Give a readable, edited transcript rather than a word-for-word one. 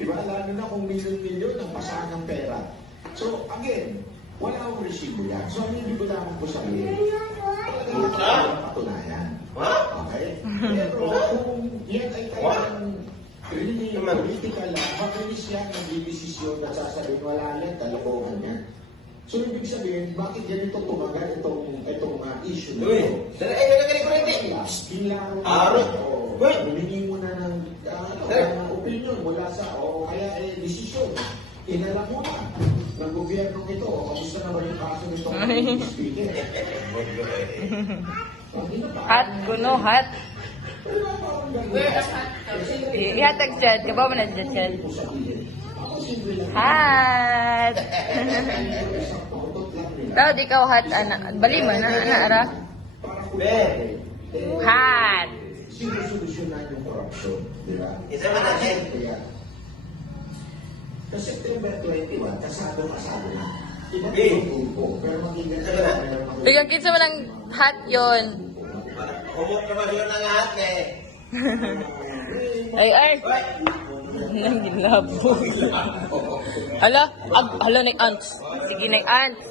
Diba? Lalo na kung milyon-milyon ang pasahan ng pera. So, again, wala akong resibo yan. So, ang hindi ko lamang po sabihin, talagang walang patunayan. Okay? Pero kung yan ay kayang really political lang, mabilis yan, magdidesisyon at sasabihin, wala yan, kalokohan yan. So, ibig sabihin, bakit ganito tumagal itong issue na ito? Humingi mo na ng opinion mula sa, o kaya desisyon. Inalam mo na ng gobyernong ito, kamusta naman yung kaso nitong speaker? Hat, kuno, hat. Ihatag dyan. Kabaw mo na dyan. Hat. Daw, di ka hat, anak. Bali mo na, ara. Hat. Sinusolusyonan yung korupsyon, di ba? Isa man natin. Sa September 21, kasado na. Iba yung grupo, pero magiging Bigyan kinsa mo ng hat yon. Umok naman yun ang lahat eh. Ay. Nang gilabo. Hala, hala, nag-ants. Sige, nag-ants.